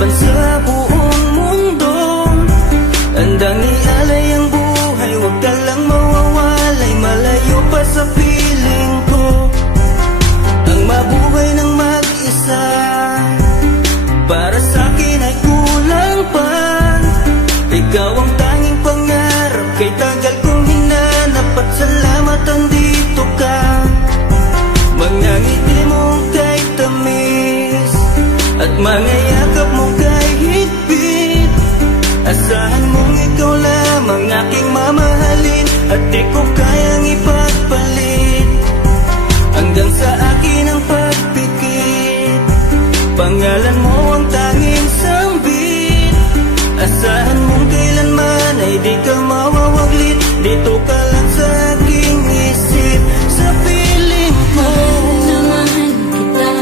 laban sa buong mundo. Handang ialay ang buhay, huwag ka lang mawawalay, malayo pa sa piling ko. Ang mabuhay ng mag-isa, para sa'kin ay kulang pa. Ikaw ang tanging pangarap, kay tagal kong hinanap, at salamat andito ka. Mga ngiti mo kay tamis, at mga yakap mo kay higpit. Asahan mong ikaw lamang aking mamahalin, at di ko kayang ipagpalit. Hanggang sa akin ang pagpikit, pangalan mo ang tanging sambit. Asahan mong kailanman ay di ka mawawaglit, dito ka lang sa aking isip, sa piling mo. Mahal kita,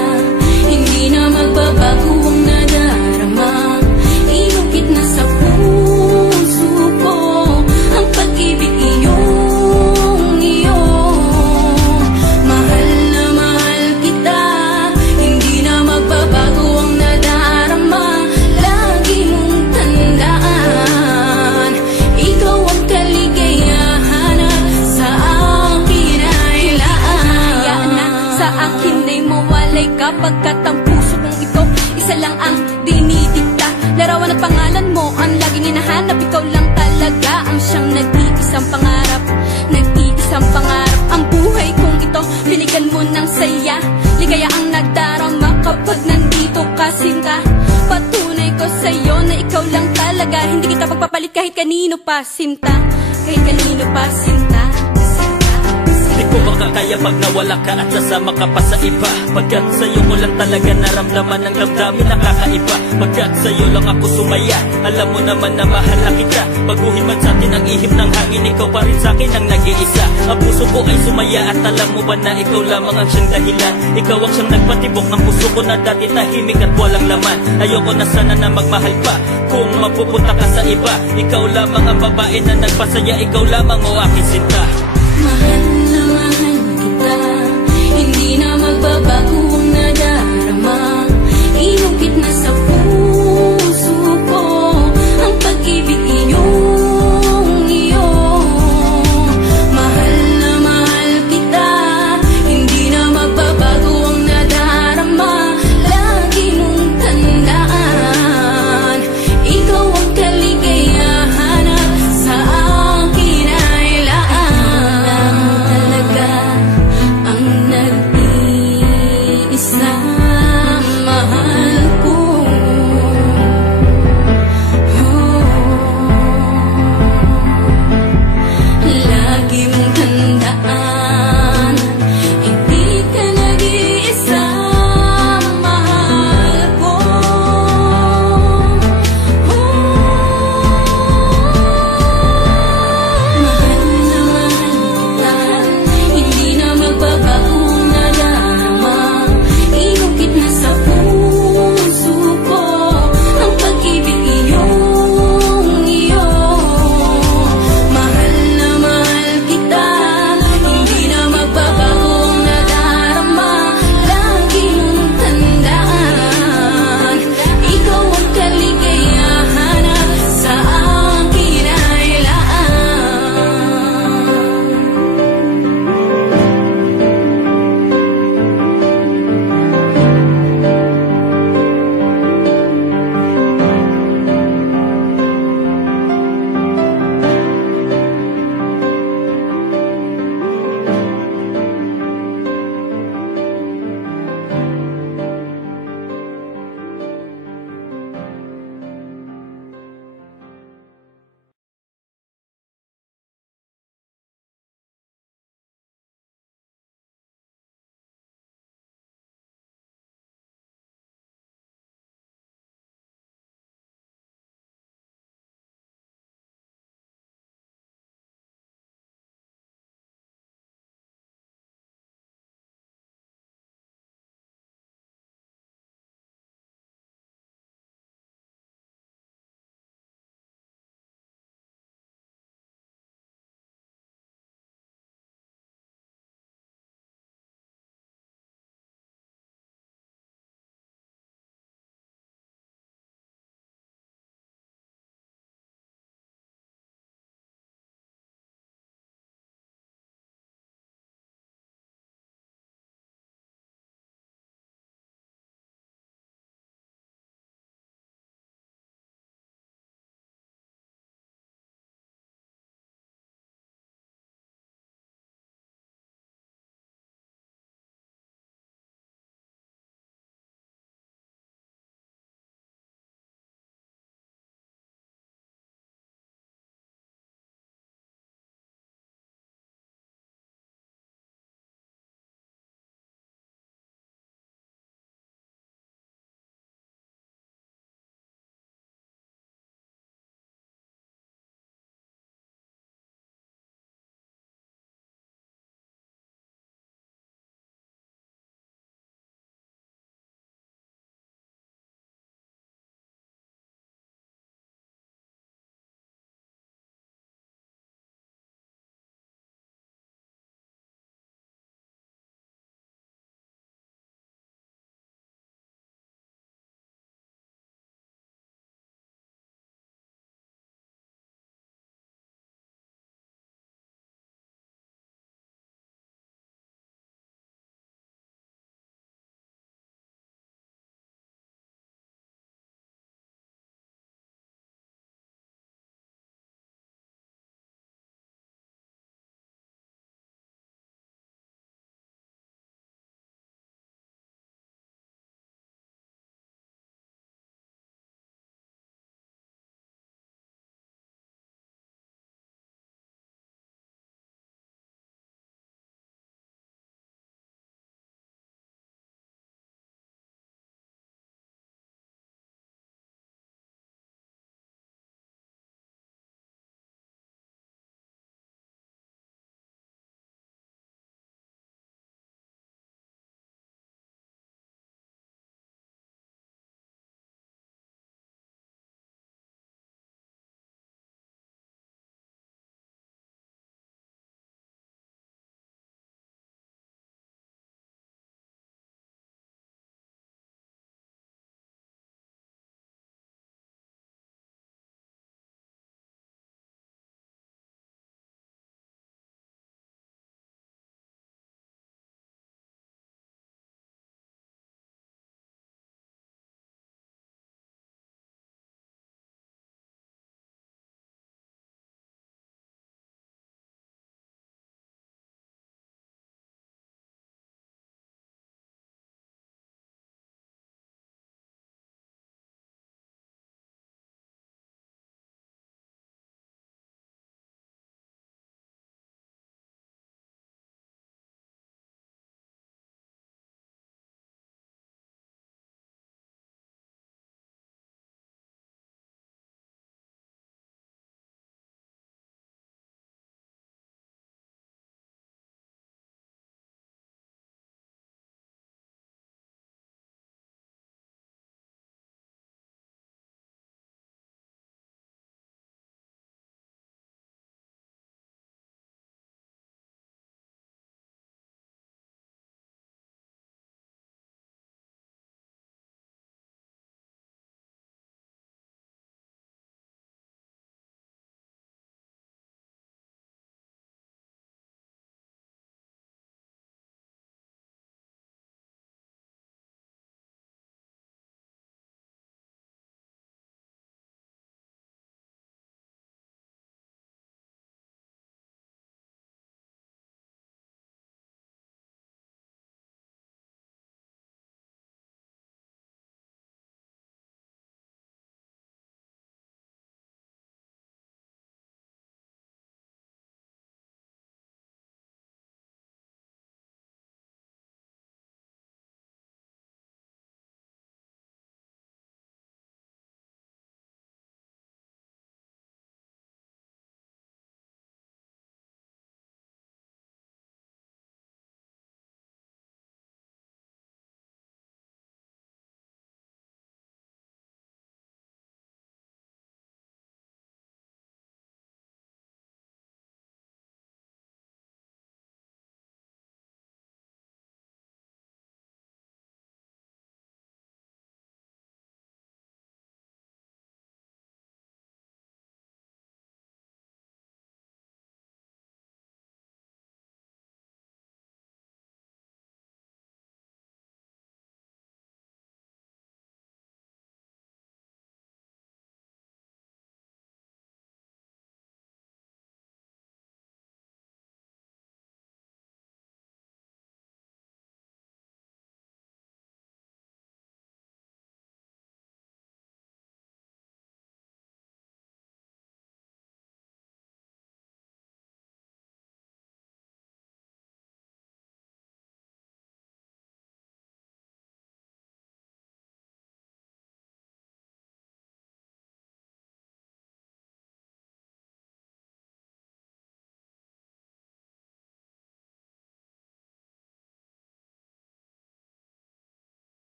hindi na magbabago ang nadarama. Inukit na sa puso ko ang pag-ibig iyong iyo. Mahal na mahal kita, hindi na magbabago ang nadarama. Lagi mong tandaan, ikaw ang kaligayahan sa akin ay laan. Sa akin ay mawalay kapagkat ang puso kong ito isa lang ang dinidikta. Larawan at pangalan mo ang laging hinahanap, ikaw lang talaga ang siyang nag-iisang pangarap. Nag-iisang pangarap ang buhay kong ito, binigyan mo ng saya. Ligaya ang nadarama kapag nandito ka, sinta. Patunay ko sa'yo na ikaw lang talaga, hindi kita pagpapalit kahit kanino pa, sinta. Kahit kanino pa, sinta. Di ko makakaya pag nawala ka at sasama ka pa sa iba. Pagkat sa'yo ko lang talaga naramdaman ang damdamin nakakaiba. Pagkat sa'yo lang ako sumaya, alam mo naman na mahal na kita. Baguhin man sa'tin ang ihip ng hangin, ikaw pa rin sa'kin ang nag-iisa. Ang puso ko ay sumaya at alam mo ba na ikaw lamang ang siyang dahilan. Ikaw ang siyang nagpatibok ng puso ko na dati tahimik at walang laman. Ayoko na sana na magmahal pa kung mapupunta ka sa iba. Ikaw lamang ang babae na nagpasaya, ikaw lamang o aking sinta. Mahal na mahal kita, hindi na magbabago ang nadarama.